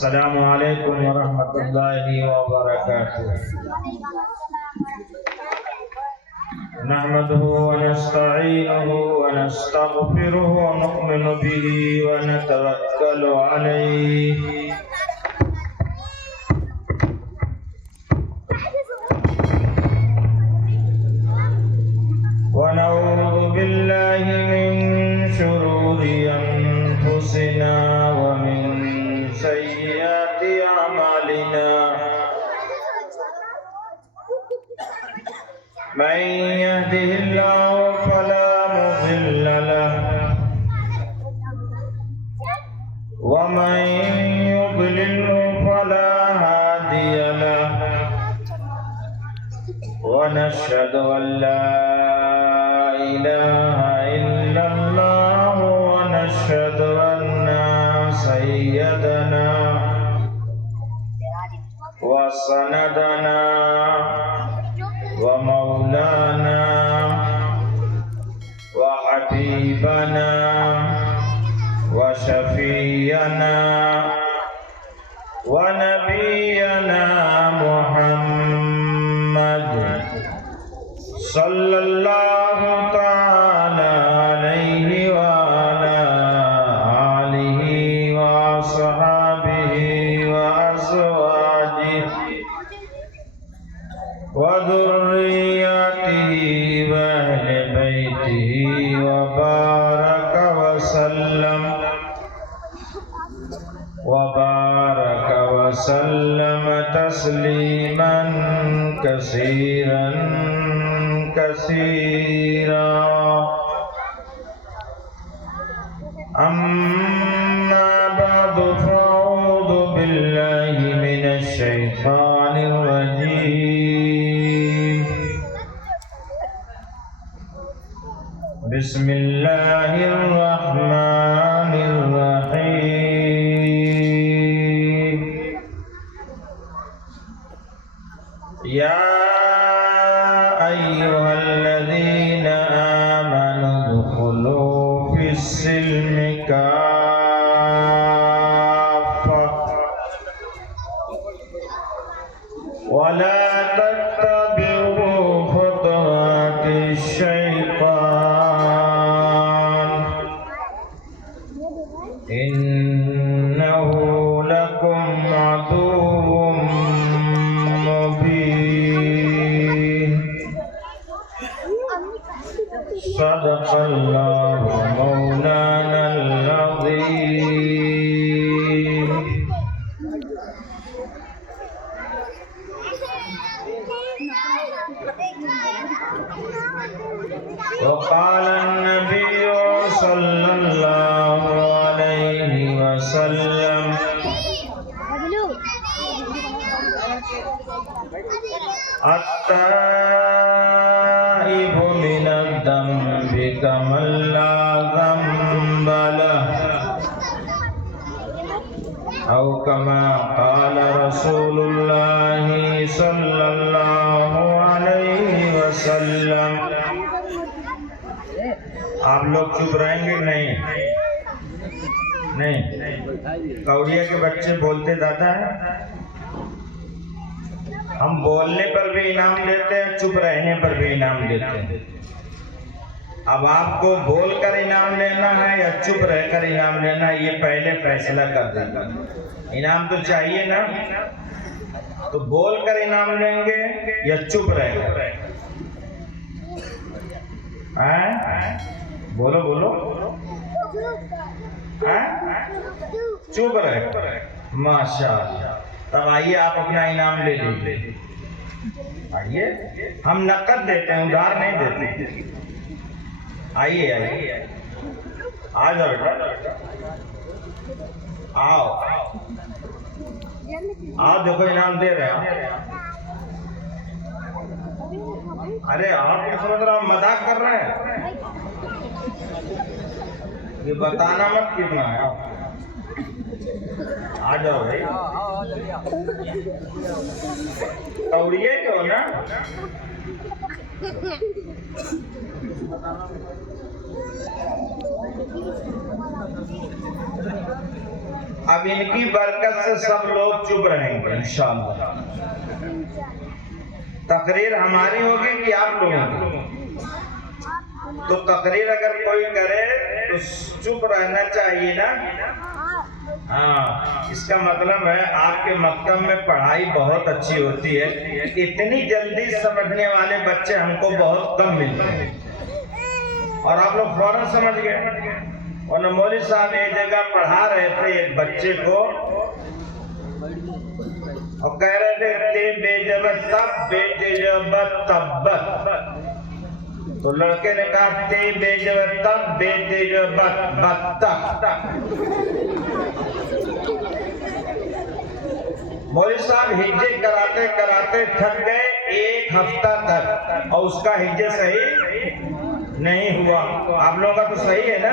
السلام علیکم ورحمۃ اللہ وبرکاتہ نحمده ونستعینه ونستغفره ونؤمن به ونتوکل علیہ ونعوذ باللہ من شرور انفسنا ومن سیئات اعمالنا من يهده الله فلا مضل له ومن يضلل فلا هادي له ونشهد أن لا إله إلا الله ونشهد أن سيدنا وسندنا ومولانا وحبيبنا وشفيعنا ونبينا محمد صلى الله تعالى عليه وعلى آله وصحبه وأزواجه وذرياته وأهل بيته وبارك وسلم تسليما كثيرا أما بعد فأعوذ بالله من الشيطان الرجيم بسم الله الرحمن الرحيم يا أيها الذين آمنوا ادخلوا في السلم كافة ولا تتبعوا خطوات الشيطان إنه لكم عدو مبين صدق الله مولانا العظيم وقال النبي صلى الله عليه وسلم التائب من الذنب كمن لا ذنب له أو كما قال رسول الله صلى الله عليه وسلم. آپ لوگ چپ رہیں گے؟ نہیں. کوڑیا کے بچے بولتے زیادہ ہیں. ہم بولنے پر بھی انعام دیتے ہیں، چپ رہنے پر بھی انعام دیتے ہیں. اب آپ کو بول کر انعام لینا ہے یا چپ رہ کر انعام لینا ہے، یہ پہلے فیصلہ کر دیں گے. انعام تو چاہیے نا، تو بول کر انعام لیں گے یا چپ رہ کر؟ بولو چپ رہ. ماشاء اللہ. تب آئیے آپ اپنا انعام لے لیجیے. آئیے، ہم نقد دیتے ہیں، ادھار نہیں دیتے. آئیے آ جاؤ بیٹا، آؤ دیکھو انعام دے رہے ہیں. ارے آپ کو سمجھ رہا ہوں مذاق کر رہے ہیں؟ یہ بتانا مت کتنا ہے. آ جاؤ بھائی. توڑیے کے ہو نا. اب ان کی برکت سے سب لوگ چپ رہیں گے انشاءاللہ. تقریر ہماری ہوگی کہ آپ لوگوں کی؟ تو تقریر اگر کوئی کرے تو چپ رہنا چاہیے نا. ہاں، اس کا مطلب ہے آپ کے مکتب میں پڑھائی بہت اچھی ہوتی ہے. اتنی جلدی سمجھنے والے بچے ہم کو بہت کم ملتے ہیں اور آپ لوگ فوراً سمجھ گئے. اور مولوی صاحب ایک جگہ پڑھا رہے تھے ایک بچے کو اور کہہ رہے تھے تے بے جبت تب بے جبت تبت. تو لڑکے نے کہا تے بے جبت تب بے جبت بت. مولوی صاحب ہجے کراتے کراتے تھک گئے 1 ہفتہ تک اور اس کا ہجے صحیح نہیں ہوا. آپ لوگوں کا تو صحیح ہے نا؟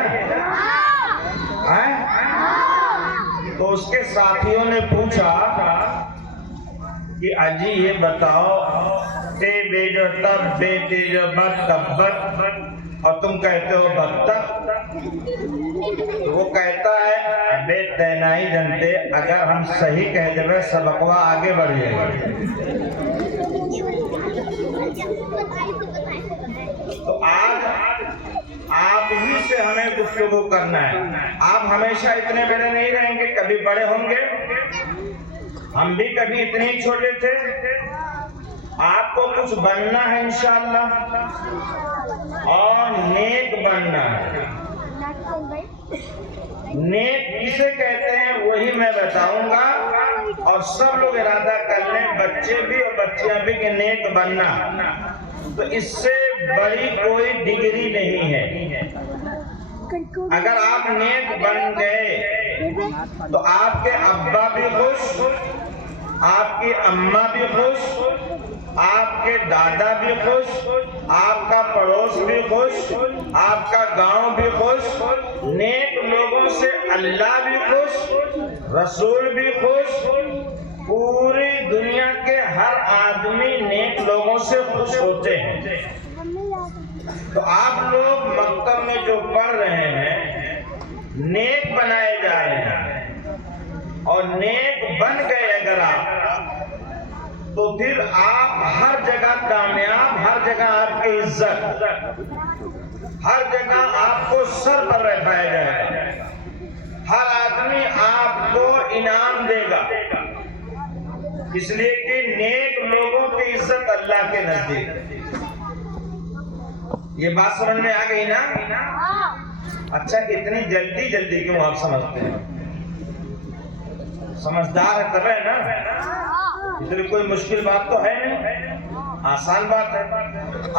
تو اس کے ساتھیوں نے پوچھا کہ اجی یہ بتاؤ تے بے جو تب بے تے جو بت تبت اور تم کہتے ہو بتخ. وہ کہتا ہے ابے تینائی جنتے اگر ہم صحیح کہہ دے سبقوا آگے بڑھ جائے گا. تو آج آپ ہی سے ہمیں گفتگو کرنا ہے. آپ ہمیشہ اتنے بڑے نہیں رہیں گے, کبھی بڑے ہوں گے. ہم بھی کبھی اتنے ہی چھوٹے تھے. آپ کو کچھ بننا ہے انشاءاللہ اور نیک بننا ہے. نیک کسے کہتے ہیں وہی میں بتاؤں گا اور سب لوگ ارادہ کر لیں, بچے بھی اور بچیاں بھی کہ نیک بننا. تو اس سے بڑی کوئی ڈگری نہیں ہے. اگر آپ نیک بن گئے تو آپ کے ابا بھی خوش, آپ کی اماں بھی خوش, آپ کے دادا بھی خوش, آپ کا پڑوس بھی خوش, آپ کا گاؤں بھی خوش. نیک لوگوں سے اللہ بھی خوش, رسول بھی خوش, پوری دنیا کے ہر آدمی نیک لوگوں سے خوش ہوتے ہیں. تو آپ لوگ مکتب میں جو پڑھ رہے ہیں نیک بنائے جا رہے ہیں اور نیک بن گئے اگر آپ تو پھر آپ ہر جگہ کامیاب, ہر جگہ آپ کی عزت, ہر جگہ آپ کو سر پر رکھایا جائے گا. ہر آدمی آپ کو انعام دے گا, اس لیے کہ نیک لوگوں کی عزت اللہ کے نزدیک. یہ بات سمجھ میں آ گئی نا؟ اچھا, اتنی جلدی جلدی کیوں آپ سمجھتے ہیں؟ سمجھدار ہے تب ہے نا. اتنی کوئی مشکل بات تو ہے نہیں, آسان بات ہے.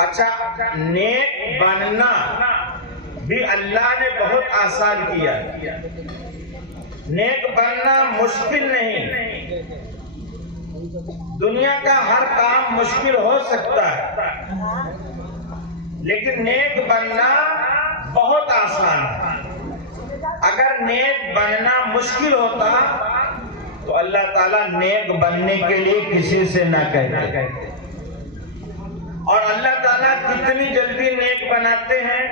اچھا, نیک بننا بھی اللہ نے بہت آسان کیا. نیک بننا مشکل نہیں. دنیا کا ہر کام مشکل ہو سکتا ہے لیکن نیک بننا بہت آسان ہے. اگر نیک بننا مشکل ہوتا تو اللہ تعالیٰ نیک بننے کے لیے کسی سے نہ کہتے. اور اللہ تعالیٰ کتنی جلدی نیک بناتے ہیں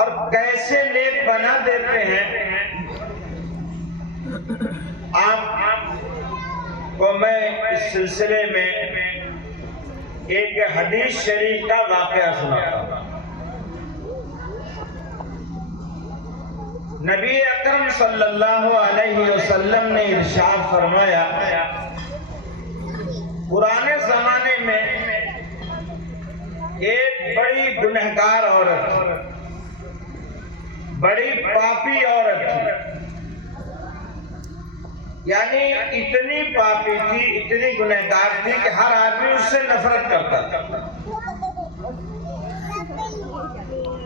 اور کیسے نیک بنا دیتے ہیں. آپ کو میں اس سلسلے میں ایک حدیث شریف کا واقعہ سناتا ہوں. نبی اکرم صلی اللہ علیہ وسلم نے ارشاد فرمایا, پرانے زمانے میں ایک بڑی گنہگار عورت, بڑی پاپی عورت تھی. یعنی اتنی پاپی تھی, اتنی گنہگار تھی کہ ہر آدمی اس سے نفرت کرتا تھا.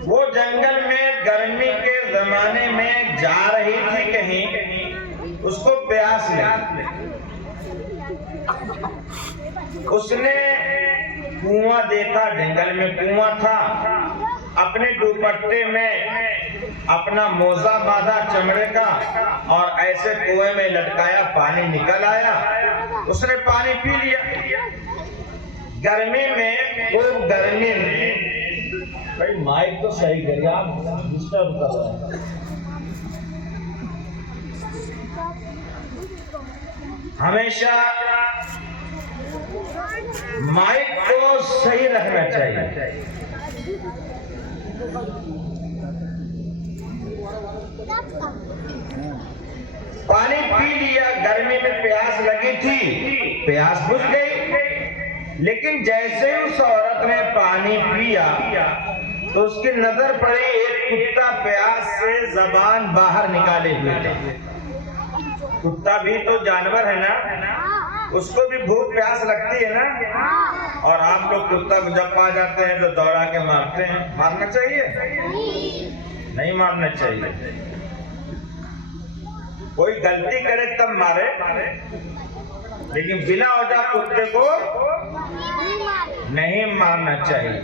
وہ جنگل میں گرمی کے زمانے میں جا رہی تھی کہیں, اس کو پیاس لگی. اس نے کنواں دیکھا, جنگل میں کنواں تھا. اپنے دوپٹے میں اپنا موزہ باندھا چمڑے کا اور ایسے کنویں میں لٹکایا, پانی نکل آیا. اس نے پانی پی لیا. گرمی میں خوب گرمی میں, بھائی مائک تو صحیح کریے, آپ ڈسٹرب کر رہے ہیں. ہمیشہ مائک کو صحیح رکھنا چاہیے. پانی پی لیا، گرمی میں پیاس لگی تھی، پیاس بجھ گئی، لیکن جیسے اس عورت نے پانی پیا تو اس کی نظر پڑی ایک کتا پیاس سے زبان باہر نکالے ہوئے تھے. کتا بھی تو جانور ہے نا، اس کو بھی بھوک پیاس لگتی ہے نا. اور آپ لوگ کتا کو جب پا جاتے ہیں تو دوڑا کے مارتے ہیں. مارنا چاہیے؟ نہیں مارنا چاہیے. کوئی غلطی کرے تب مارے، لیکن بلا وجہ کتے کو نہیں مارنا چاہیے.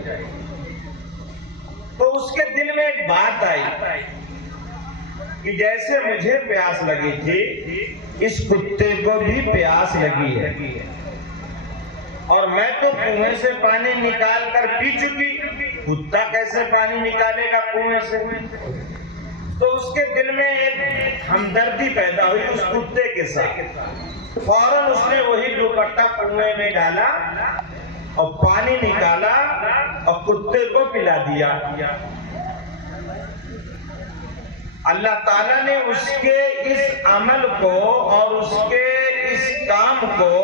تو اس کے دل میں ایک بات آئی کہ جیسے مجھے پیاس لگی تھی اس کتے کو بھی پیاس لگی ہے، اور میں تو کنویں سے پانی نکال کر پی چکی، کتا کیسے پانی نکالے گا کنویں سے؟ تو اس کے دل میں ایک ہمدردی پیدا ہوئی اس کتے کے ساتھ. فوراً اس نے وہی دوپٹہ کنویں میں ڈالا اور پانی نکالا اور کتے کو پلا دیا. اللہ تعالیٰ نے اس کے اس عمل کو اور اس کے اس کام کو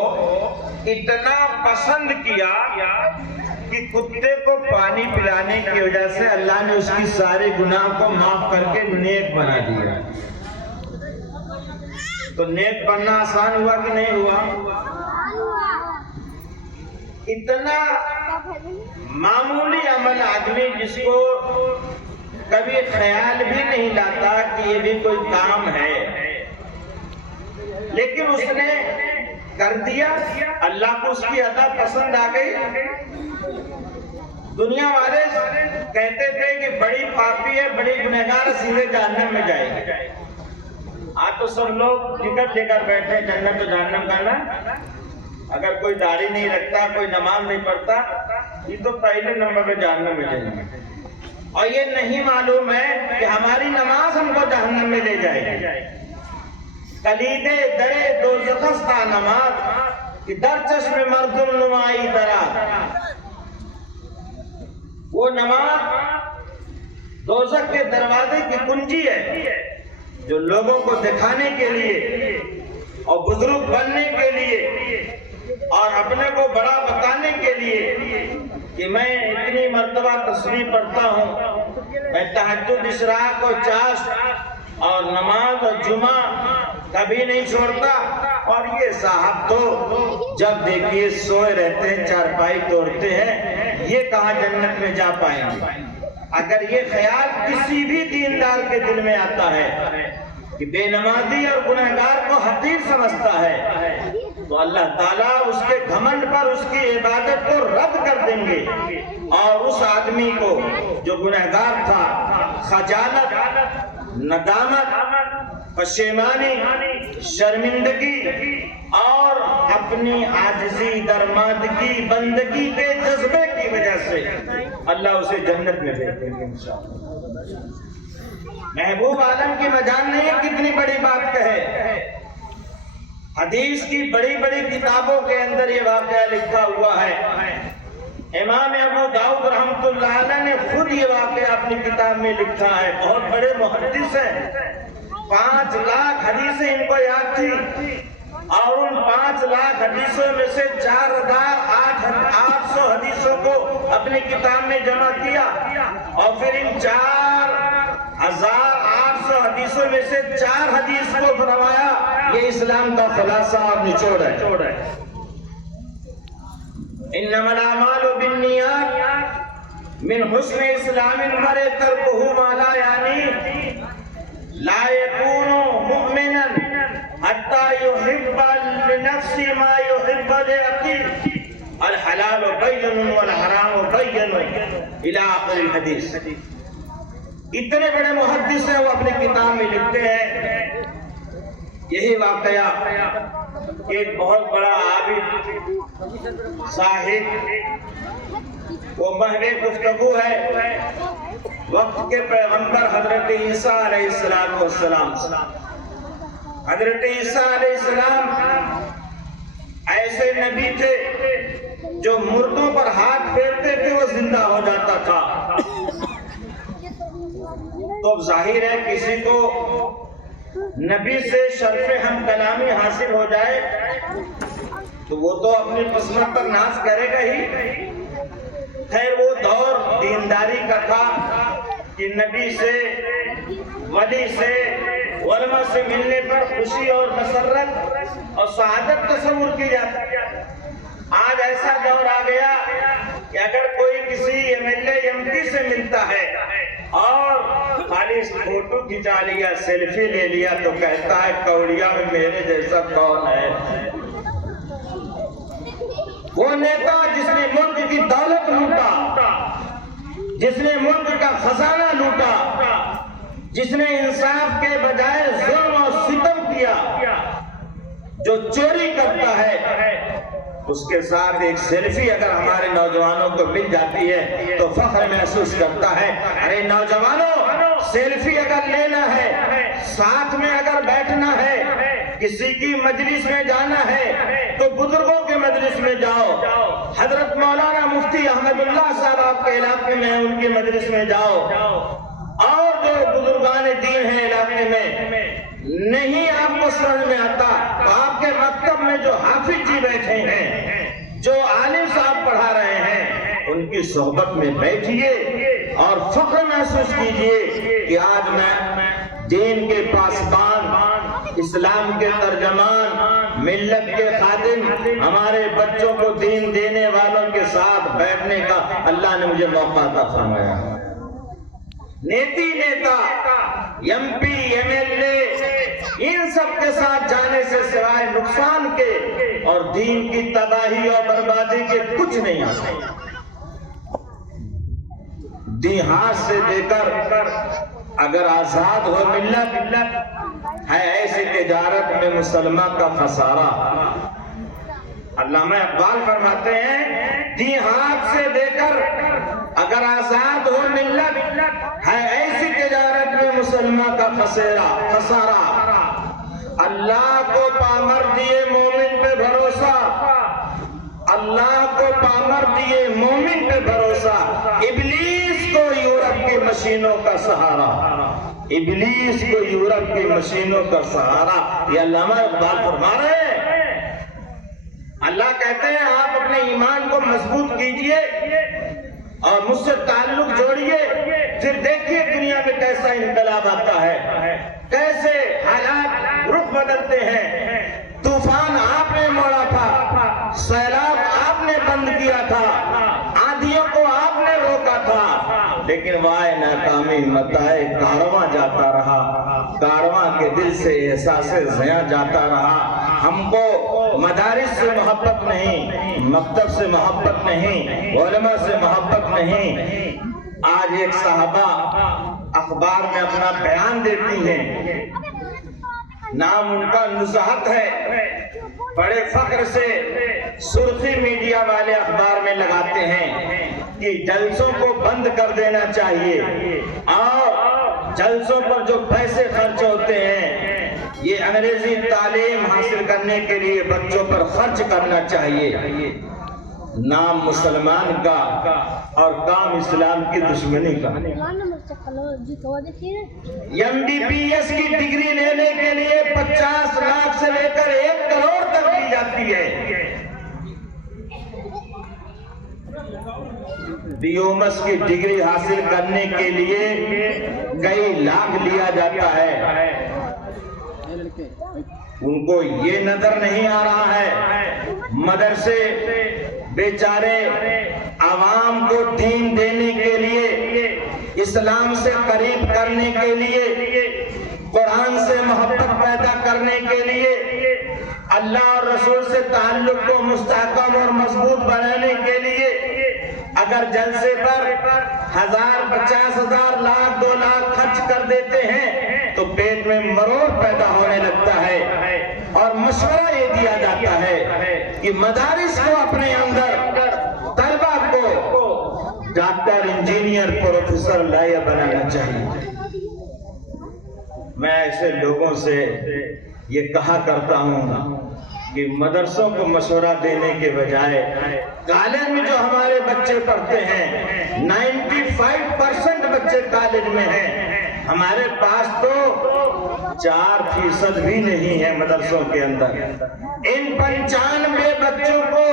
اتنا پسند کیا کہ کتے کو پانی پلانے کی وجہ سے اللہ نے اس کی سارے گناہ کو معاف کر کے نیک بنا دیا. تو نیک بننا آسان ہوا کہ نہیں ہوا؟ اتنا معمولی عمل آدمی جس کو کبھی خیال بھی نہیں لاتا کہ یہ بھی کوئی کام ہے، لیکن اس نے کر دیا. اللہ کو اس کی ادا پسند آ گئی. دنیا والے کہتے تھے کہ بڑی پاپی ہے، بڑی گنہگار، سیدھے جہنم میں جائے گی. آج تو سب لوگ ٹکٹ لے کر بیٹھے جنت و جہنم کا نا. اگر کوئی داڑھی نہیں رکھتا، کوئی نماز نہیں پڑھتا، یہ تو پہلے نمبر پہ جہنم میں جائے گا. اور یہ نہیں معلوم ہے کہ ہماری نماز ہم کو جہنم میں لے جائے گی. کلیدے درے دوزخ تا نماز کہ در چشم مردم نمائی درات. وہ نماز دوزخ کے دروازے کی کنجی ہے جو لوگوں کو دکھانے کے لیے اور بزرگ بننے کے لیے اور اپنے کو بڑا بتانے کے لیے کہ میں اتنی مرتبہ تسبیح پڑھتا ہوں، میں تہجد، اشراق اور چاشت اور نماز اور جمعہ کبھی نہیں چھوڑتا. اور یہ صاحب تو جب دیکھیے سوئے رہتے ہیں، چارپائی توڑتے ہیں، یہ کہاں جنت میں جا پائیں گے؟ اگر یہ خیال کسی بھی دیندار کے دل میں آتا ہے کہ بے نمازی اور گنہگار کو حقیر سمجھتا ہے، تو اللہ تعالیٰ اس کے گھمنڈ پر اس کی عبادت کو رد کر دیں گے، اور اس آدمی کو جو گنہگار تھا خجالت، ندامت، پشیمانی، شرمندگی اور اپنی عاجزی، درماندگی، بندگی کے جذبے کی وجہ سے اللہ اسے جنت میں بھیج دیں گے انشاءاللہ. محبوب عالم کی مجال نہیں کتنی بڑی بات کہے. حدیث کی بڑی بڑی کتابوں کے اندر یہ واقعہ لکھا ہوا ہے. امام ابو داؤد رحمۃ اللہ علیہ نے خود یہ واقعہ اپنی کتاب میں لکھا ہے. بہت بڑے محدث ہیں. 5 لاکھ حدیثیں ان کو یاد تھی، اور ان 5 لاکھ حدیثوں میں سے 4800 حدیثوں کو اپنی کتاب میں جمع کیا، اور پھر ان 4800 حدیثوں میں سے 4 حدیث کو فرمایا. یہ اسلام کا خلاصہ اور نچوڑ ہے. انما الاعمال بالنیات من حسن اسلام المرء ترکہ ما لا یعنی لا يكون مؤمنا حتى يحب لنفسه ما يحب لأخيه الحلال بين والحرام بين الى آخر الحدیث. اتنے بڑے محدث ہیں، وہ اپنے کتاب میں لکھتے ہیں یہی واقعہ. ایک بہت بڑا عابد زاہد، وہ مہر گفتگو ہے وقت کے پیغمبر حضرت عیسیٰ علیہ السلام. حضرت عیسیٰ علیہ السلام ایسے نبی تھے جو مردوں پر ہاتھ پھیرتے تھے وہ زندہ ہو جاتا تھا. تو اب ظاہر ہے کسی کو نبی سے شرف ہم کلامی حاصل ہو جائے تو وہ تو اپنی قسمت پر ناز کرے گا ہی. خیر وہ دور دینداری کا تھا کہ نبی سے، ولی سے، علماء سے ملنے پر خوشی اور مسرت اور سعادت تصور کی جاتی. آج ایسا دور آ گیا کہ اگر کوئی کسی M L A M P سے ملتا ہے اور خالی فوٹو کھنچا لیا، سیلفی لے لیا تو کہتا ہے کوریا میں میرے جیسا کون ہے. وہ نیتا جس نے ملک کی دولت لوٹا، جس نے ملک کا خزانہ لوٹا، جس نے انصاف کے بجائے ظلم اور ستم کیا، جو چوری کرتا ہے، اس کے ساتھ ایک سیلفی اگر ہمارے نوجوانوں کو مل جاتی ہے تو فخر محسوس کرتا ہے. ارے نوجوانوں، سیلفی اگر لینا ہے، ساتھ میں اگر بیٹھنا ہے، کسی کی مجلس میں جانا ہے تو بزرگوں کے مجلس میں جاؤ. حضرت مولانا مفتی احمد اللہ صاحب آپ کے علاقے میں ہیں، ان کی مجلس میں جاؤ. اور جو بزرگان دین ہیں علاقے میں، نہیں آپ کو سمجھ میں آتا تو آپ کے مکتب میں جو حافظ جی بیٹھے ہیں، جو عالم صاحب پڑھا رہے ہیں، ان کی صحبت میں بیٹھیے اور فخر محسوس کیجئے کہ آج میں دین کے پاسبان، اسلام کے ترجمان، ملت کے خادم، ہمارے بچوں کو دین دینے والوں کے ساتھ بیٹھنے کا اللہ نے مجھے موقع عطا فرمایا. نیتی نیتا، M P, M L A, ان سب کے ساتھ جانے سے سوائے نقصان کے اور دین کی تباہی اور بربادی کے کچھ نہیں آتا. دی ہاتھ سے دے کر اگر آزاد ہو ملت ہے ایسی تجارت میں مسلمان کا خسارہ. علامہ اقبال فرماتے ہیں دی ہاتھ سے دے کر اگر آزاد ہو ملت ہے ایسی تجارت میں مسلمان کا خسارہ. اللہ کو پامر دیے مومن پہ بھروسہ، اللہ کو پامر دیے مومن پہ بھروسہ، ابلیس کو یورپ کی مشینوں کا سہارا، ابلیس کو یورپ کی مشینوں کا سہارا. یہ علامہ اقبال فرما رہے ہیں. اللہ کہتے ہیں آپ اپنے ایمان کو مضبوط کیجئے اور مجھ سے تعلق جوڑیے، پھر دیکھیے دنیا میں کیسا انقلاب آتا ہے، کیسے حالات رخ بدلتے ہیں. طوفان آپ نے موڑا تھا، سیلاب آپ نے بند کیا تھا، آندھیوں کو آپ نے روکا تھا، لیکن وائے ناکامی متائے کارواں جاتا رہا. کارواں کے دل سے احساس زیاں جاتا رہا. ہم کو مدارس سے محبت نہیں، مکتب سے محبت نہیں، علماء سے محبت نہیں. آج ایک صاحبہ اخبار میں اپنا بیان دیتی ہیں، نام ان کا نزہت ہے، بڑے فخر سے سرخی میڈیا والے اخبار میں لگاتے ہیں کہ جلسوں کو بند کر دینا چاہیے اور جلسوں پر جو پیسے خرچ ہوتے ہیں یہ انگریزی تعلیم حاصل کرنے کے لیے بچوں پر خرچ کرنا چاہیے. نام مسلمان کا اور کام اسلام کی دشمنی کا. ایم بی بی ایس کی ڈگری لینے کے لیے 50 لاکھ سے لے کر 1 کروڑ تک لی جاتی ہے. ڈیومس کی ڈگری حاصل کرنے کے لیے کئی لاکھ لیا جاتا ہے. ان کو یہ نظر نہیں آ رہا ہے مدرسے بیچارے عوام کو دین دینے کے لیے، اسلام سے قریب کرنے کے لیے، قرآن سے محبت پیدا کرنے کے لیے، اللہ اور رسول سے تعلق کو مستحکم اور مضبوط بنانے کے لیے اگر جلسے پر 1000، 50,000، لاکھ، 2 لاکھ خرچ کر دیتے ہیں تو پیٹ میں مروڑ پیدا ہونے لگتا ہے. اور مشورہ یہ دیا جاتا ہے کہ مدارس کو اپنے اندر طلبہ کو ڈاکٹر، انجینئر، پروفیسر لائق بنانا چاہیے. میں ایسے لوگوں سے یہ کہا کرتا ہوں کہ مدرسوں کو مشورہ دینے کے بجائے کالج میں جو ہمارے بچے پڑھتے ہیں 95% بچے کالج میں ہیں، ہمارے پاس تو 4% بھی نہیں ہے مدرسوں کے اندر۔ ان 95 بچوں کو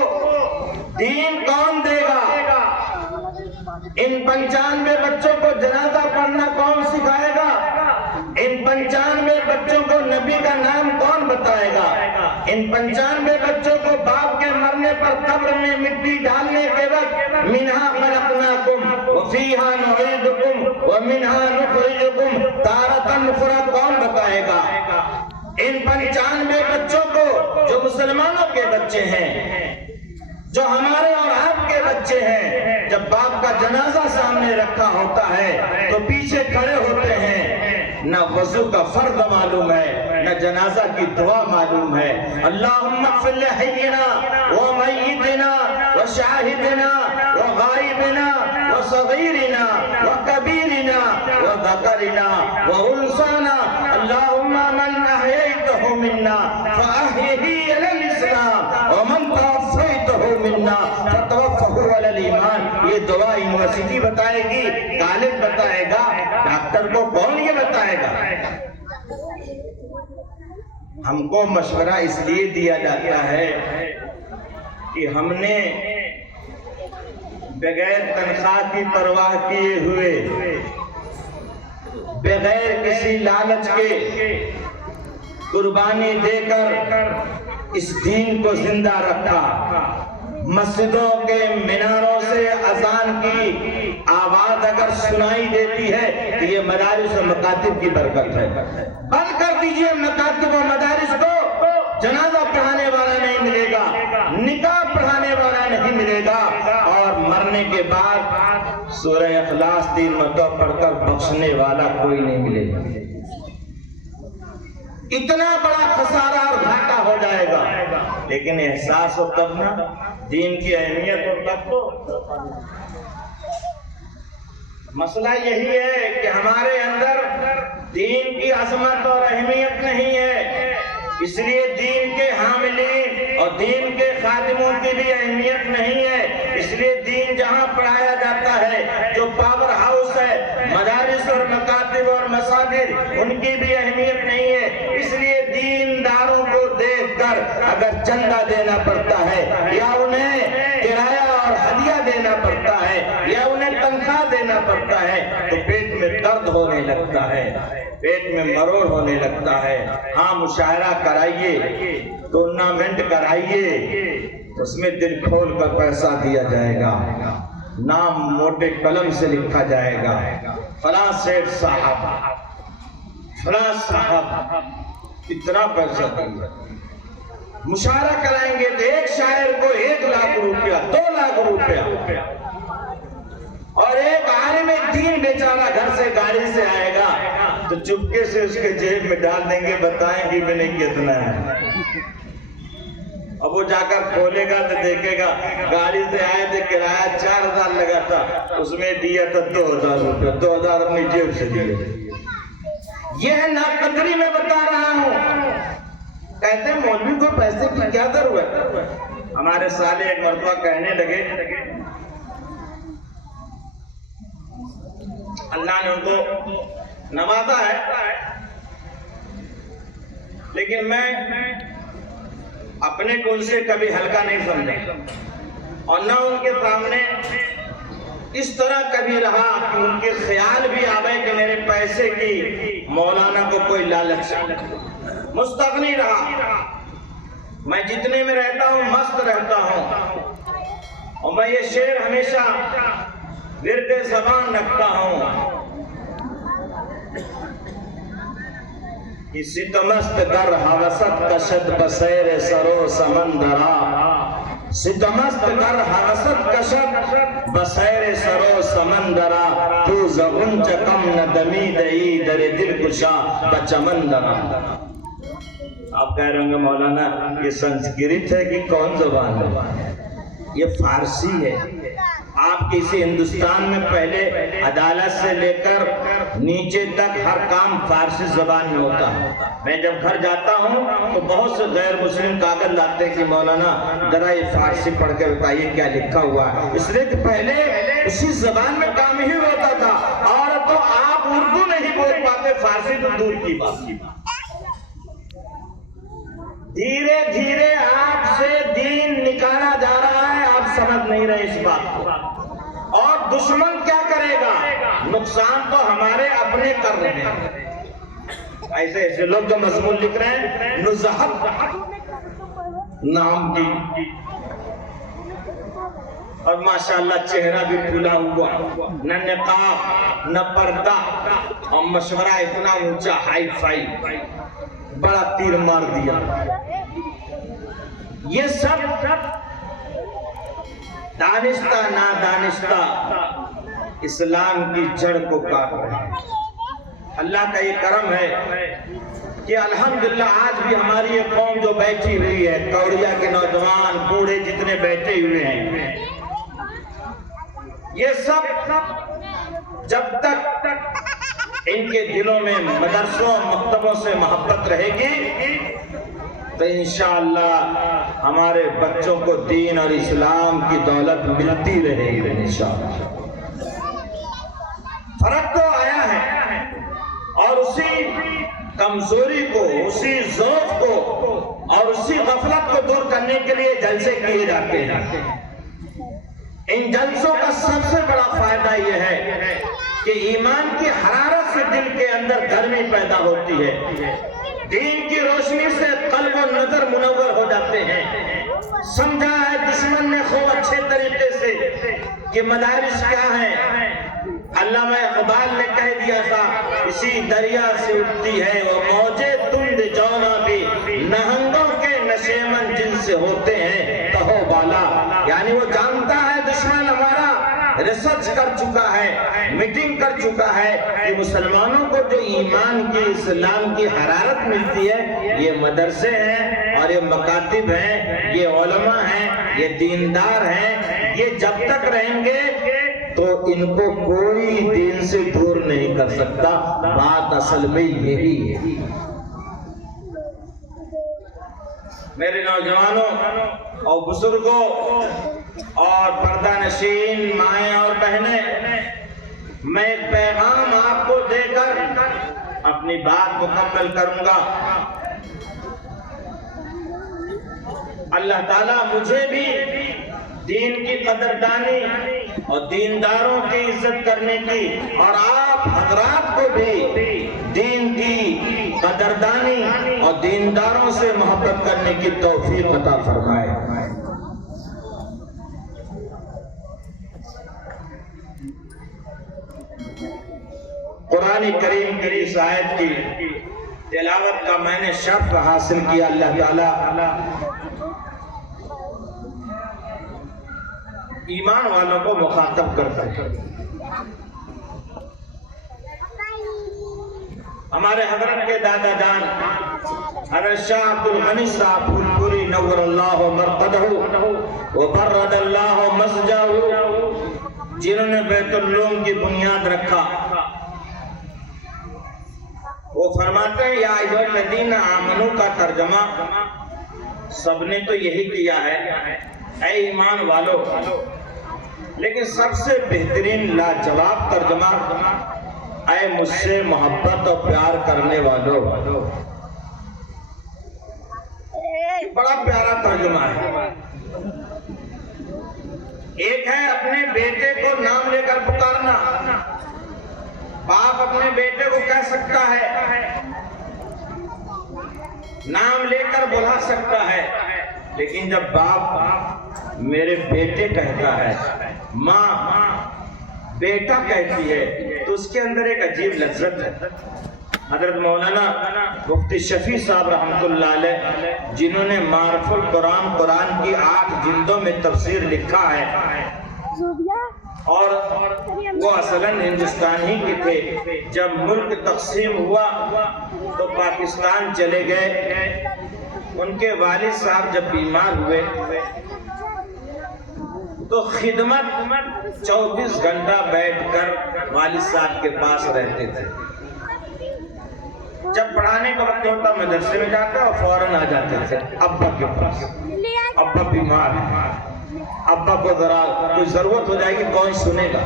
دین کون دے گا؟ ان 95 بچوں کو جنازہ پڑھنا کون سکھائے گا؟ ان 95 بچوں کو نبی کا نام کون بتائے گا؟ ان 95 بچوں کو باپ کے مرنے پر قبر میں مٹی ڈالنے کے وقت منہا خلقناکم وفیہا نعیدکم ومنہا نخرجکم تارۃ اخری کون بتائے گا؟ ان 95 بچوں کو جو مسلمانوں کے بچے ہیں، جو ہمارے اور آپ کے بچے ہیں، جب باپ کا جنازہ سامنے رکھا ہوتا ہے تو پیچھے کھڑے ہوتے ہیں، نہ وضو کا فرض معلوم ہے، نہ جنازہ کی دعا معلوم ہے۔ اللہم اغفر لحینا ومیتنا وشاہدنا وغائبنا وصغیرنا وکبیرنا وذکرنا وانثانا اللہم من احییتہ منا فاحیہ علی الاسلام ومن توفیتہ منا فتوفہ علی الایمان۔ یہ دعا یونیورسٹی بتائے گی، کالج بتائے گا، ڈاکٹر کو کون یہ بتائے گا؟ ہم کو مشورہ اس لیے دیا جاتا ہے کہ ہم نے بغیر تنخواہ کی پرواہ کیے ہوئے، بغیر کسی لالچ کے قربانی دے کر اس دین کو زندہ رکھا۔ مسجدوں کے میناروں سے اذان کی آواز اگر سنائی دیتی ہے تو یہ مدارس و مکاتب کی برکت ہے۔ بند کر دیجئے مکاتب و مدارس کو، جنازہ پڑھانے والا نہیں ملے گا، نکاح پڑھانے والا نہیں ملے گا، اور مرنے کے بعد سورہ اخلاص 3 مرتبہ پڑھ کر بخشنے والا کوئی نہیں ملے گا۔ اتنا بڑا خسارہ اور گھاٹا ہو جائے گا۔ لیکن احساس ہو تب نا، دین کی اہمیت ہو تب تو۔ مسئلہ یہی ہے کہ ہمارے اندر دین کی عظمت اور اہمیت نہیں ہے، اس لیے دین کے حاملین اور دین کے خادموں کی بھی اہمیت نہیں ہے۔ اس لیے دین جہاں پڑھایا جاتا ہے، جو پاور ہاؤس ہے، مدارس اور مکاتب اور مساجد، ان کی بھی اہمیت نہیں ہے۔ اس لیے دینداروں کو دیکھ کر اگر چندہ دینا پڑتا ہے، یا انہیں کرایہ اور ہدیہ دینا پڑتا ہے، یا انہیں تنخواہ دینا پڑتا ہے، تو پیٹ میں درد ہونے لگتا ہے، پیٹ میں مروڑ ہونے لگتا ہے۔ ہاں مشاعرہ کرائیے، ٹورنامنٹ کرائیے، اس میں دل کھول کر پیسہ دیا جائے گا، نام موٹے قلم سے لکھا جائے گا، فلاں سیٹھ صاحب، فلاں صاحب اتنا پیسہ دیا۔ مشاعرہ کرائیں گے تو ایک شاعر کو 1 لاکھ روپیہ، 2 لاکھ روپیہ، اور ایک عالم دین بیچارہ گھر سے گاڑی سے آئے گا تو چپکے سے اس کے جیب میں ڈال دیں گے، بتائیں گے میں نے کتنا ہے۔ اب وہ جا کر کھولے گا تو دیکھے گا گاڑی سے آئے تھے، کرایہ 4000 لگا تھا، اس میں دیا تھا 2000 روپیہ، 2000 اپنی جیب سے دیے۔ یہ ناقدری میں بتا رہا ہوں۔ کہتے ہیں مولوی کو پیسے کی کیا ضرورت؟ ہمارے سالے ایک مرتبہ کہنے لگے، اللہ نے ان کو نوازا ہے، لیکن میں اپنے کو ان سے کبھی ہلکا نہیں سمجھا، اور نہ ان کے سامنے اس طرح کبھی رہا کہ ان کے خیال بھی آوے کہ میرے پیسے کی مولانا کو کوئی لالچ، مستغنی رہا۔ میں جتنے میں رہتا ہوں مست رہتا ہوں، اور میں یہ شعر ہمیشہ ورد زبان رکھتا ہوں کہ ستمست در حوست کشد بسیر سرو سمندرا، ستمست در حوست کشد بسیر سرو سمندرا، تو زغن چکم ندمی دئی در دل کشا بچمندرا۔ آپ کہہ رہے ہوں گے مولانا یہ سنسکرت ہے کہ کون زبان ہے؟ یہ فارسی ہے۔ آپ کسی ہندوستان میں پہلے عدالت سے لے کر نیچے تک ہر کام فارسی زبان میں ہوتا ہے. میں جب گھر جاتا ہوں تو بہت سے غیر مسلم کاغذ لاتے ہیں کہ مولانا ذرا یہ فارسی پڑھ کے بتائیے کیا لکھا ہوا ہے. اس لیے کہ پہلے اسی زبان میں کام ہی ہوتا تھا، اور تو آپ اردو نہیں بول پاتے، فارسی تو دور کی بات. دھیرے دھیرے آپ سے دین نکالا جا رہا ہے، آپ سمجھ نہیں رہے اس بات کو. اور دشمن کیا کرے گا؟ نقصان تو ہمارے اپنے کر رہے ہیں. ایسے ایسے لوگ جو مضمون لکھ رہے ہیں، نزہت نام کی، اور ماشاءاللہ چہرہ بھی پھولا ہوا، نہ نقاب نہ پردہ، اور مشورہ اتنا اونچا ہائی فائی، بڑا تیر مار دیا. یہ سب دانستہ نادانستہ اسلام کی جڑ کو کاٹ رہے ہیں. اللہ کا یہ کرم ہے کہ الحمدللہ آج بھی ہماری یہ قوم جو بیٹھی ہوئی ہے، کوڑیا کے نوجوان بوڑھے جتنے بیٹھے ہوئے ہیں، یہ سب جب تک ان کے دلوں میں مدرسوں اور مکتبوں سے محبت رہے گی تو انشاءاللہ ہمارے بچوں کو دین اور اسلام کی دولت ملتی رہے گی انشاءاللہ. فرق تو آیا ہے، اور اسی کمزوری کو، اسی ضعف کو اور اسی غفلت کو دور کرنے کے لیے جلسے کیے جاتے ہیں. ان جلسوں کا سب سے بڑا فائدہ یہ ہے کہ ایمان کی حرارت سے دل کے اندر گرمی پیدا ہوتی ہے، دین کی روشنی سے قلب و نظر منور ہو جاتے ہیں. سمجھا ہے دشمن نے خوب اچھے طریقے سے کہ مدارس کیا ہیں. علامہ اقبال نے کہہ دیا تھا، اسی دریا سے اٹھتی ہے وہ موجیں تند جونا بھی، نہنگوں کے نشیمن جن سے ہوتے ہیں کہو بالا. یعنی وہ جانتا ہے دشمن ہمارا ریسرچ کر چکا ہے، میٹنگ کر چکا ہے کہ مسلمانوں کو جو ایمان کی، اسلام کی حرارت ملتی ہے یہ مدرسے ہیں اور یہ مکاتب ہیں، یہ علماء ہیں، یہ دیندار ہیں. یہ جب تک رہیں گے تو ان کو کوئی دین سے دور نہیں کر سکتا. بات اصل میں یہی ہے. میرے نوجوانوں اور بزرگوں اور پردہ نشین مائیں اور بہنیں، میں ایک پیغام آپ کو دے کر اپنی بات مکمل کروں گا. اللہ تعالیٰ مجھے بھی دین کی قدردانی اور دینداروں کی عزت کرنے کی، اور آپ حضرات کو بھی دین کی قدردانی اور دینداروں سے محبت کرنے کی توفیق عطا فرمائے. قرآن کریم کی اس آیت کی تلاوت کا میں نے شرف حاصل کیا. اللہ تعالیٰ ایمان والوں کو مخاطب کرتا ہے. ہمارے حضرت کے دادا جان حضرت شاہ عبد الغنی صاحب پھولپوری نور اللہ مرقدہ وبرد اللہ مسجدہ، جنہوں نے بیت العلوم کی بنیاد رکھا، وہ فرماتے ہیں یا ایھا الذین آمنوا کا ترجمہ سب نے تو یہی کیا ہے، اے ایمان والو، لیکن سب سے بہترین لاجواب ترجمہ اے مجھ سے محبت اور پیار کرنے والوں. بڑا پیارا ترجمہ ہے. ایک ہے اپنے بیٹے کو نام لے کر پکارنا. باپ اپنے بیٹے کو کہہ سکتا ہے، نام لے کر بلا سکتا ہے، لیکن جب باپ میرے بیٹے کہتا ہے، ماں بیٹا کہتی ہے، تو اس کے اندر ایک عجیب لذت ہے. حضرت مولانا مفتی شفیع صاحب رحمۃ اللہ علیہ، جنہوں نے معرف القرآن، قرآن کی 8 جلدوں میں تفسیر لکھا ہے، اور وہ اصلاً ہندوستان ہی کے تھے. جب ملک تقسیم ہوا تو پاکستان چلے گئے. ان کے والد صاحب جب بیمار ہوئے تو خدمت 24 گھنٹہ بیٹھ کر والد صاحب کے پاس رہتے تھے. جب پڑھانے کا وقت ہوتا مدرسے میں جاتا اور فوراً آ جاتے تھے ابا کے پاس. ابا بیمار ہے, ابا کو ذرا کوئی ضرورت ہو جائے گی, کون سنے گا.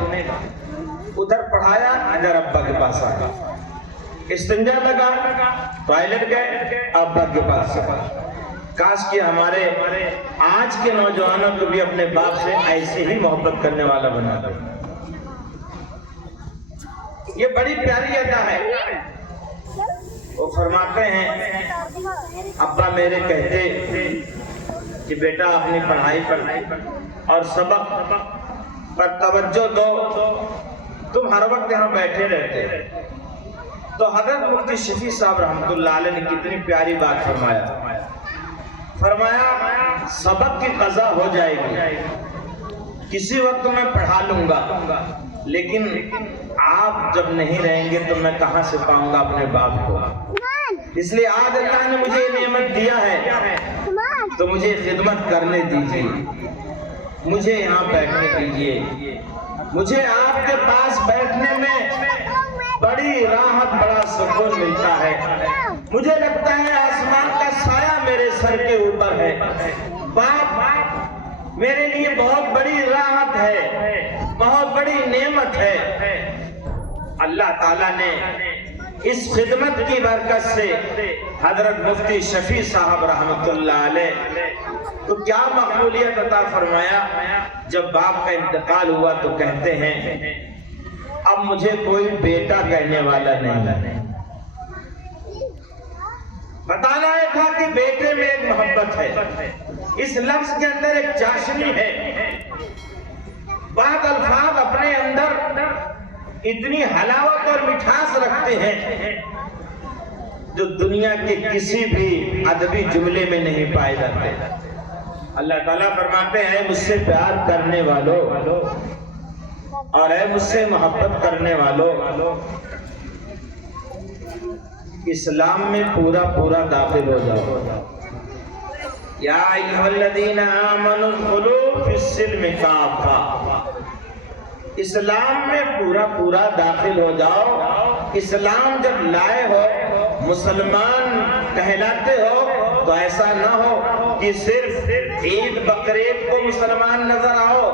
ادھر پڑھایا, ادھر ابا کے پاس آیا. استنجا لگا, ٹوائلٹ گئے, ابا کے پاس. کاش کہ ہمارے آج کے نوجوانوں کو بھی اپنے باپ سے ایسے ہی محبت کرنے والا بنا دو. یہ بڑی پیاری ادا ہے. وہ فرماتے ہیں ابا میرے کہتے کہ بیٹا اپنی پڑھائی پر اور سبق پر توجہ دو, تم ہر وقت یہاں بیٹھے رہتے. تو حضرت مفتی شفیع صاحب رحمۃ اللہ علیہ نے کتنی پیاری بات فرمایا سبق کی قضا ہو جائے گی, کسی وقت میں پڑھا لوں گا, لیکن آپ جب نہیں رہیں گے تو میں کہاں سے پاؤں گا اپنے باپ کو. اس لیے آج اللہ نے مجھے نعمت دیا ہے تو مجھے خدمت کرنے دیجیے, مجھے یہاں بیٹھنے دیجیے. مجھے آپ کے پاس بیٹھنے میں بڑی راحت, بڑا سکون ملتا ہے. مجھے لگتا ہے آسمان کا سایہ میرے سر کے اوپر ہے. باپ میرے لیے بہت بڑی راحت ہے, بہت بڑی نعمت ہے. اللہ تعالیٰ نے اس خدمت کی برکت سے حضرت مفتی شفیع صاحب رحمۃ اللہ علیہ تو کیا مقبولیت عطا فرمایا. جب باپ کا انتقال ہوا تو کہتے ہیں اب مجھے کوئی بیٹا کہنے والا نہیں. بتانا یہ تھا کہ بیٹے میں ایک محبت ہے, اس لفظ کے اندر ایک چاشنی ہے. بعض الفاظ اپنے اندر اتنی حلاوت اور مٹھاس رکھتے ہیں جو دنیا کے کسی بھی ادبی جملے میں نہیں پائے جاتے. اللہ تعالیٰ فرماتے ہیں مجھ سے پیار کرنے والوں اور اے مجھ سے محبت کرنے والوں, اسلام میں پورا داخل ہو جاؤ. یا ایھا الذین آمنوا ادخلوا فی السلم کافہ, اسلام میں پورا داخل ہو جاؤ. اسلام جب لائے ہو, مسلمان کہلاتے ہو, تو ایسا نہ ہو کہ صرف عید بقرعید کو مسلمان نظر آؤ.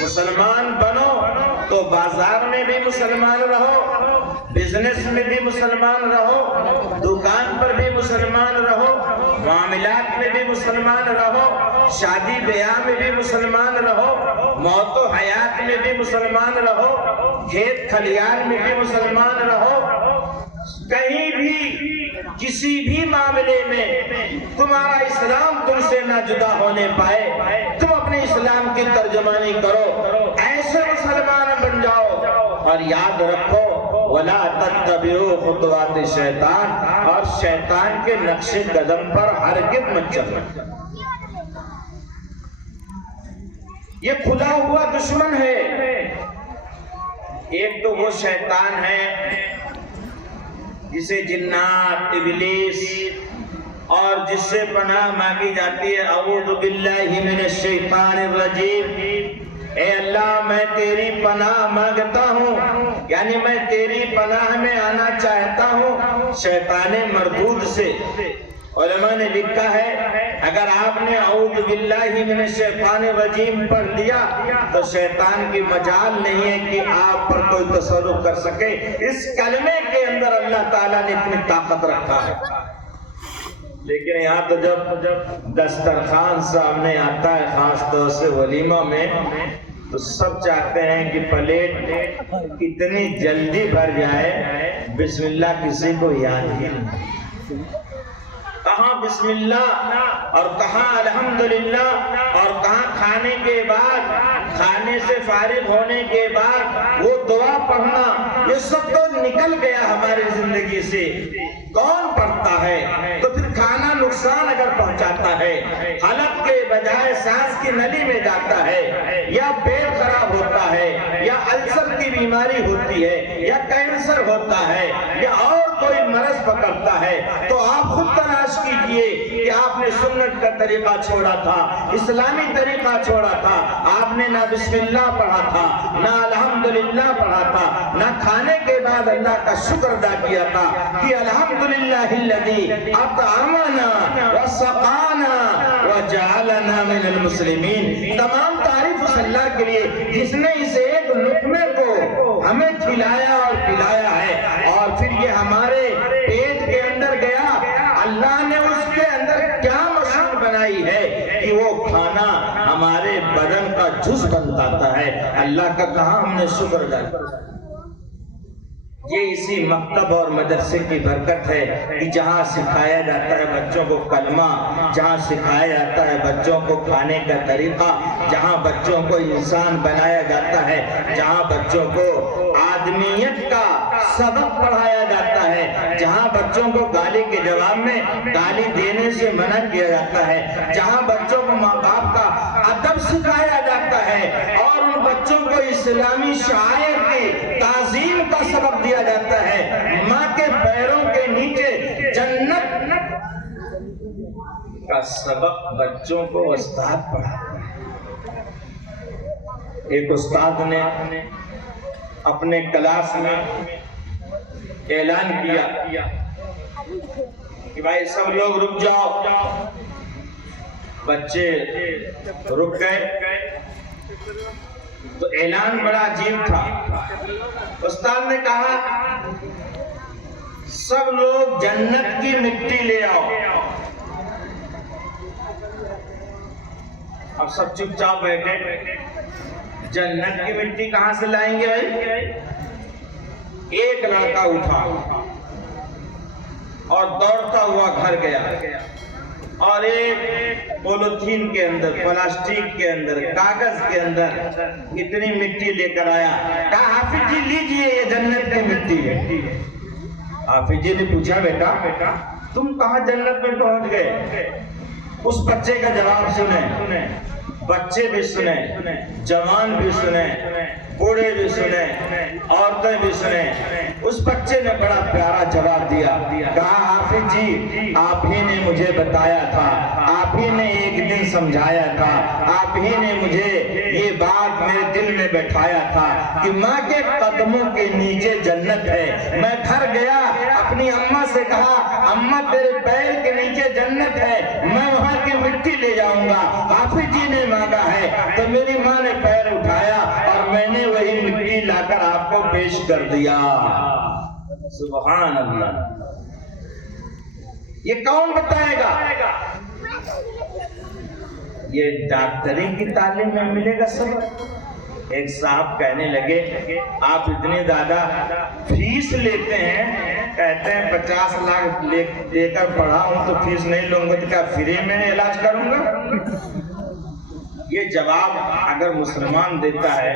مسلمان بنو تو بازار میں بھی مسلمان رہو, بزنس میں بھی مسلمان رہو, دکان پر بھی مسلمان رہو, معاملات میں بھی مسلمان رہو, شادی بیاہ میں بھی مسلمان رہو, موت و حیات میں بھی مسلمان رہو, کھیت کھلیان میں بھی مسلمان رہو. کہیں بھی کسی بھی معاملے میں تمہارا اسلام تم سے نہ جدا ہونے پائے. تم اپنے اسلام کی ترجمانی کرو, ایسے مسلمان بن جاؤ. اور یاد رکھو وَلَا تَتَّبِعُوا خُطُوَاتِ الشَّيْطَانِ, اور شیطان کے نقش قدم پر ہرگز مت چلو. یہ کھلا ہوا دشمن ہے. ایک تو وہ شیطان ہے جسے جنات, ابلیس اور جس سے پناہ مانگی جاتی ہے اعوذ باللہ من الشیطان الرجیم. اے اللہ میں تیری پناہ مانگتا ہوں, یعنی میں تیری پناہ میں آنا چاہتا ہوں شیطان مردود سے. علماء نے لکھا ہے اگر آپ نے اعوذ باللہ من الشیطان الرجیم پڑھ لیا تو شیطان کی مجال نہیں ہے کہ آپ پر کوئی تصرف کر سکے. اس کلمے کے اندر اللہ تعالیٰ نے اتنی طاقت رکھا ہے. لیکن یہاں تو جب دسترخوان سامنے آتا ہے, خاص طور سے ولیمہ میں, تو سب چاہتے ہیں کہ پلیٹ اتنی جلدی بھر جائے, بسم اللہ کسی کو یاد ہی نہیں. کہاں بسم اللہ اور کہاں الحمدللہ اور کہاں کھانے کے بعد, کھانے سے فارغ ہونے کے بعد وہ دعا پڑھنا, یہ سب تو نکل گیا ہماری زندگی سے. کون پڑھتا ہے؟ تو پھر کھانا نقصان اگر پہنچاتا ہے, حلق کے بجائے سانس کی نلی میں جاتا ہے, یا پیٹ خراب ہوتا ہے, یا السر کی بیماری ہوتی ہے, یا کینسر ہوتا ہے, یا اور کوئی مرض پکڑتا ہے تو آپ خود تلاش کیجئے کہ آپ نے سنت کا طریقہ چھوڑا تھا، اسلامی طریقہ چھوڑا تھا، آپ نے نہ بسم اللہ پڑھا تھا، نہ الحمدللہ پڑھا تھا، نہ کھانے کے بعد اللہ کا شکر ادا کیا تھا کہ الحمدللہ الذی اطعمنا وسقانا وجعلنا من المسلمین۔ تمام تعریف اس اللہ کے لیے جس نے اس ایک لقمے کو ہمیں کھلایا اور پلایا ہے، اور پھر یہ ہمارے پیٹ کے اندر گیا، اللہ نے اس کے اندر کیا مشین بنائی ہے کہ وہ کھانا ہمارے بدن کا جز بنتا ہے۔ اللہ کا کہاں ہم نے شکر ادا کیا۔ یہ اسی مکتب اور مدرسے کی برکت ہے کہ جہاں سکھایا جاتا ہے بچوں کو کلمہ، جہاں سکھایا جاتا ہے بچوں کو کھانے کا طریقہ، جہاں بچوں کو انسان بنایا جاتا ہے، جہاں بچوں کو آدمیت کا سبق پڑھایا جاتا ہے، جہاں بچوں کو گالی کے جواب میں گالی دینے سے منع کیا جاتا ہے، جہاں بچوں کو ماں باپ کا ادب سکھایا جاتا ہے اور ان بچوں کو اسلامی شعائر کی تعظیم کا سبق دیا جاتا ہے، ماں کے پیروں کے نیچے جنت کا سبق بچوں کو استاد پڑھاتا ہے۔ ایک استاد نے اپنے کلاس میں اعلان کیا کہ بھائی سب لوگ رک جاؤ۔ بچے رک گئے تو اعلان بڑا عجیب تھا۔ استاد نے کہا سب لوگ جنت کی مٹی لے آؤ۔ اب سب چپ چاپ بیٹھے، جنت کی مٹی کہاں سے لائیں گے بھائی؟ ایک لڑکا اٹھا اور دوڑتا ہوا گھر گیا اور ایک پولیتھین کے اندر، پلاسٹک کے اندر، کاغذ کے اندر اتنی مٹی لے کر آیا۔ کہا حافظ جی لیجئے یہ جنت کی مٹی ہے۔ حافظ جی نے پوچھا بیٹا تم کہاں جنت میں پہنچ گئے؟ اس بچے کا جواب سنیں، بچے بھی سنیں، جوان بھی سنیں، بوڑھے بھی سنیں، عورتیں بھی سنیں۔ اس بچے نے بڑا پیارا جواب دیا، کہا حافظ جی آپ ہی نے مجھے بتایا تھا، آپ ہی نے ایک دن سمجھایا تھا، آپ ہی نے مجھے یہ بات میرے دل میں بٹھایا تھا کہ ماں کے قدموں کے نیچے جنت ہے۔ میں گھر گیا، اپنی اماں سے کہا اماں تیرے پیر کے نیچے جنت ہے، میں وہاں کی مٹی لے جاؤں گا۔ حافظ جی نے مانگا ہے تو میری ماں نے پیر اٹھایا اور میں نے وہی مٹی لا کر آپ کو پیش کر دیا۔ سبحان اللہ! یہ کون بتائے گا؟ یہ ڈاکٹری کی تعلیم میں ملے گا سبق۔ ایک صاحب کہنے لگے آپ اتنی زیادہ فیس لیتے ہیں، کہتے ہیں 50 لاکھ لے کر پڑھا ہوں تو فیس نہیں لوں گا تو کیا فری میں علاج کروں گا؟ یہ جواب اگر مسلمان دیتا ہے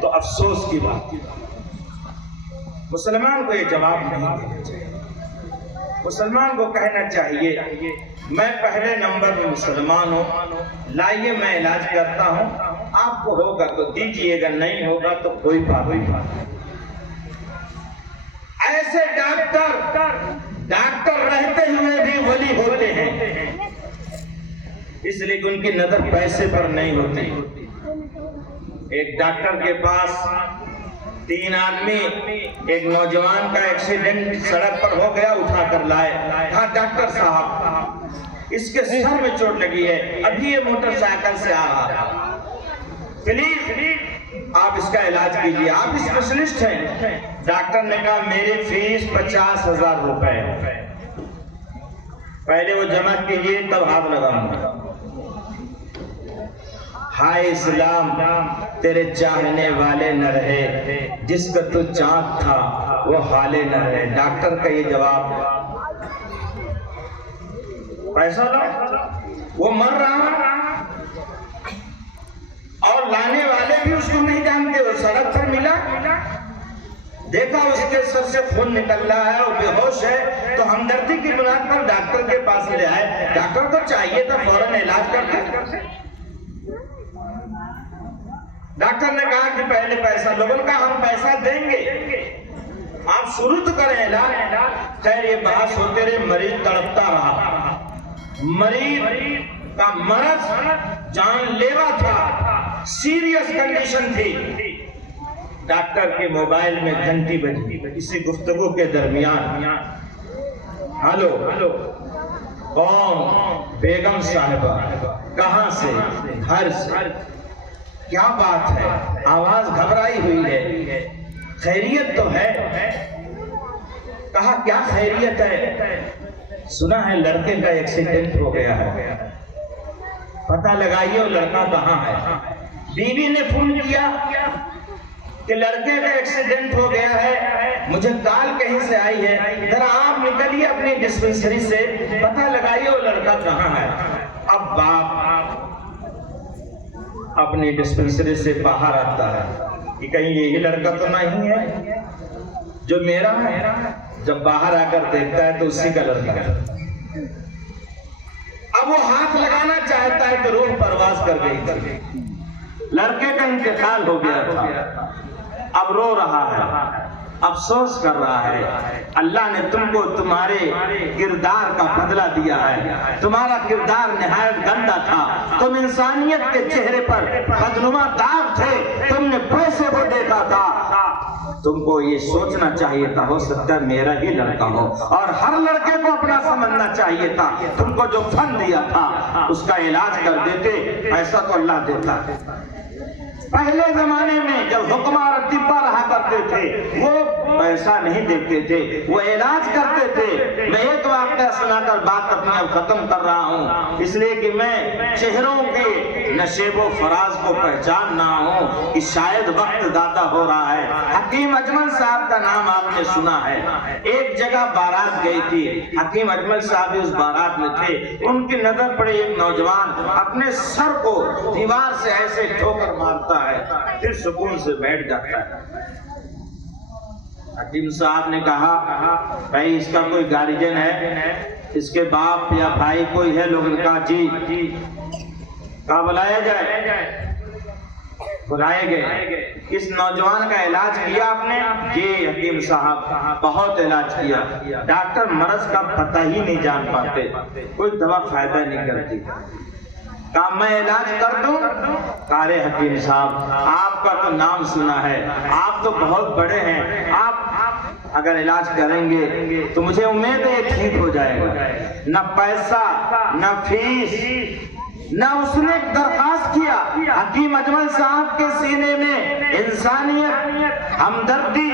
تو افسوس کی بات ہے۔ مسلمان کو یہ جواب نہیں دینا چاہیے۔ مسلمان کو کہنا چاہیے میں پہلے نمبر میں مسلمان ہوں، لائیے میں علاج کرتا ہوں، آپ کو ہوگا تو دیجئے گا، نہیں ہوگا تو کوئی بات نہیں۔ ایسے ڈاکٹر رہتے ہوئے بھی ولی ہوتے ہیں، اس لیے کہ ان کی نظر پیسے پر نہیں ہوتی۔ ایک ڈاکٹر کے پاس 3 آدمی، ایک نوجوان کا ایکسیڈنٹ سڑک پر ہو گیا، اٹھا کر لائے۔ کہا ڈاکٹر صاحب اس کے سر میں چوٹ لگی ہے، ابھی یہ موٹر سائیکل سے آ رہا، پلیز آپ اس کا علاج کیجیے، آپ اسپیشلسٹ ہیں۔ ڈاکٹر نے کہا میری فیس 50,000 روپے ہے، پہلے وہ جمع کیجیے تب ہاتھ لگاؤں گا۔ ہائے اسلام تیرے چاہنے والے نہ رہے، جس کا تو چاہت تھا وہ حالے نہ رہے۔ ڈاکٹر کا یہ جواب، پیسہ لو، وہ مر رہا اور لانے والے بھی اس کو نہیں جانتے، وہ سڑک پر ملا، دیکھا اس کے سر سے خون نکل رہا ہے اور بے ہوش ہے، تو ہمدردی کی بنیاد پر ڈاکٹر کے پاس لے آئے۔ ڈاکٹر کو چاہیے تھا فوراً علاج کرتے۔ ڈاکٹر نے کہا کہ پہلے پیسہ، لوگوں نے کہا ہم پیسہ دیں گے، آپ شروع تو کریں علاج. خیر یہ بحث ہوتے رہے، مریض تڑپتا رہا. مریض کا مرض جان لیوا تھا، سیریس کنڈیشن تھی. ڈاکٹر کے موبائل میں گھنٹی بجی. اسی گفتگو کے درمیان ہلو کون؟ بیگم صاحبہ. کہاں سے؟ گھر سے. کیا بات ہے؟ آواز گھبرائی ہوئی ہے. خیریت تو ہے؟ کہا کیا خیریت ہے؟ سنا ہے لڑکے کا ایکسیڈنٹ ہو گیا ہے، پتہ لگائیے وہ لڑکا کہاں ہے. بیوی نے فون کیا کہ لڑکے کا ایکسیڈنٹ ہو گیا ہے، مجھے کال کہیں سے آئی ہے، ذرا آپ نکلیے اپنی ڈسپنسری سے، پتہ لگائیے وہ لڑکا کہاں ہے. اب باپ اپنی ڈسپنسری سے باہر آتا ہے کہ کہیں یہی لڑکا تو نہیں ہے جو میرا ہے. جب باہر آ کر دیکھتا ہے تو اسی کا لڑکا ہے. اب وہ ہاتھ لگانا چاہتا ہے تو روح پرواز کر گئی. لڑکے کا انتقال ہو گیا تھا، اب رو رہا ہے، افسوس کر رہا ہے. اللہ نے تم کو تمہارے کردار کا بدلہ دیا ہے. تمہارا کردار نہایت گندا تھا، تم انسانیت کے چہرے پر بدنما داغ تھے، تم نے پیسے کو دیکھا تھا. تم کو یہ سوچنا چاہیے تھا ہو سکتا ہے میرا ہی لڑکا ہو، اور ہر لڑکے کو اپنا سمجھنا چاہیے تھا. تم کو جو فن دیا تھا اس کا علاج کر دیتے، ایسا تو اللہ دیتا. پہلے زمانے میں جب حکمران طبا رہا کرتے تھے وہ پیسہ نہیں دیتے تھے، وہ علاج کرتے تھے. میں ایک واقعہ سنا کر بات اپنی اب ختم کر رہا ہوں، اس لیے کہ میں چہروں کے نشیب و فراز کو پہچان نہ ہوں کہ شاید وقت زیادہ ہو رہا ہے. حکیم اجمل صاحب کا نام آپ نے سنا ہے. ایک جگہ بارات گئی تھی، حکیم اجمل صاحب اس بارات میں تھے. ان کی نظر پڑے ایک نوجوان اپنے سر کو دیوار سے ایسے ٹھوکر مارتا ہے، پھر سکون سے بیٹھ جاتا ہے. حکیم صاحب نے کہا بھائی اس کا کوئی گارجین ہے، اس کے باپ یا بھائی کوئی ہے؟ لوگوں نے کہا جی. کہا بلایا جائے. بلائے گئے. اس نوجوان کا علاج کیا آپ نے؟ جی حکیم صاحب بہت علاج کیا. ڈاکٹر مرض کا پتہ ہی نہیں جان پاتے، کوئی دوا فائدہ نہیں کرتی. کہا میں علاج کر دوں؟ کہا رے حکیم صاحب آپ کا تو نام سنا ہے، آپ تو بہت بڑے ہیں، آپ اگر علاج کریں گے تو مجھے امید ہے یہ ٹھیک ہو جائے گا. نہ پیسہ نہ فیس نہ اس نے درخواست کیا. حکیم اجمل صاحب کے سینے میں انسانیت، ہمدردی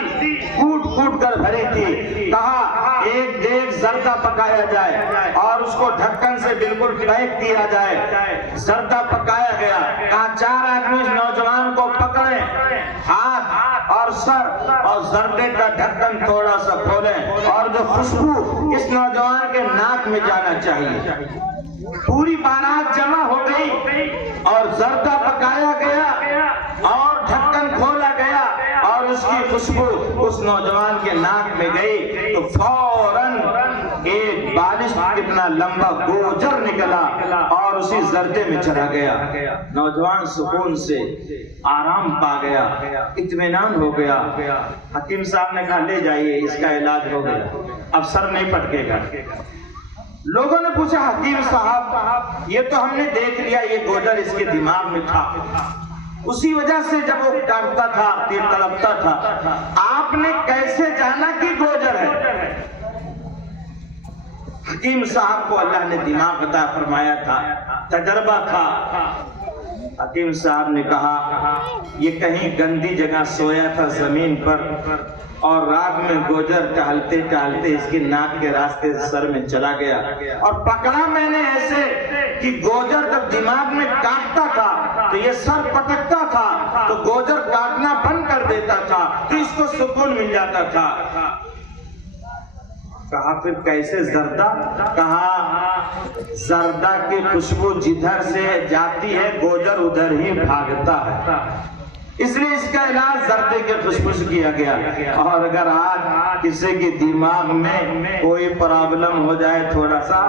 کوٹ کوٹ کر بھری تھی. کہا ایک دیگ زردہ پکایا جائے اور اس کو ڈھکن سے بالکل پھینک دیا جائے. زردہ پکایا گیا. کہا 4 آدمی اس نوجوان کو پکڑیں، ہاتھ اور سر، اور زردے کا ڈھکن تھوڑا سا کھولیں اور جو خوشبو اس نوجوان کے ناک میں جانا چاہیے. پوری بارات جمع ہو گئی اور زردہ پکایا گیا اور ڈھکن کھولا گیا اور اس کی خوشبو اس نوجوان کے ناک میں گئی تو فوراً ایک بالش کتنا لمبا گوجر نکلا اور اسی زردے میں چلا گیا. نوجوان سکون سے آرام پا گیا، اطمینان ہو گیا. حکیم صاحب نے کہا لے جائیے، اس کا علاج ہو گیا، اب سر نہیں پٹکے گا. لوگوں نے پوچھا حکیم صاحب یہ تو ہم نے دیکھ لیا یہ گوجر اس کے دماغ میں تھا، اسی وجہ سے جب وہ ڈانٹتا تھا دل تڑپتا تھا، آپ نے کیسے جانا کہ گوجر ہے؟ حکیم صاحب کو اللہ نے دماغ عطا فرمایا تھا، تجربہ تھا. حکیم صاحب نے کہا یہ کہیں گندی جگہ سویا تھا زمین پر اور رات میں گوجر ٹہلتے ٹہلتے اس کی ناک کے راستے سے سر میں چلا گیا اور پکڑا میں نے ایسے کہ گوجر جب دماغ میں کاٹتا تھا تو یہ سر پٹکتا تھا تو گوجر کاٹنا بند کر دیتا تھا تو اس کو سکون مل جاتا تھا. کہا پھر کیسے زردہ؟ کہا زردہ کی خوشبو جدھر سے جاتی ہے گوجر ادھر ہی بھاگتا ہے، اس لیے اس کا علاج زردے کے خوشبو سے کیا گیا. اور اگر آج کسی کے دماغ میں کوئی پرابلم ہو جائے تھوڑا سا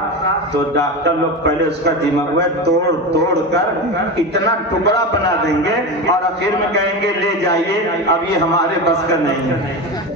تو ڈاکٹر لوگ پہلے اس کا دماغ میں توڑ توڑ کر اتنا ٹکڑا بنا دیں گے اور آخر میں کہیں گے لے جائیے، اب یہ ہمارے بس کا نہیں ہے.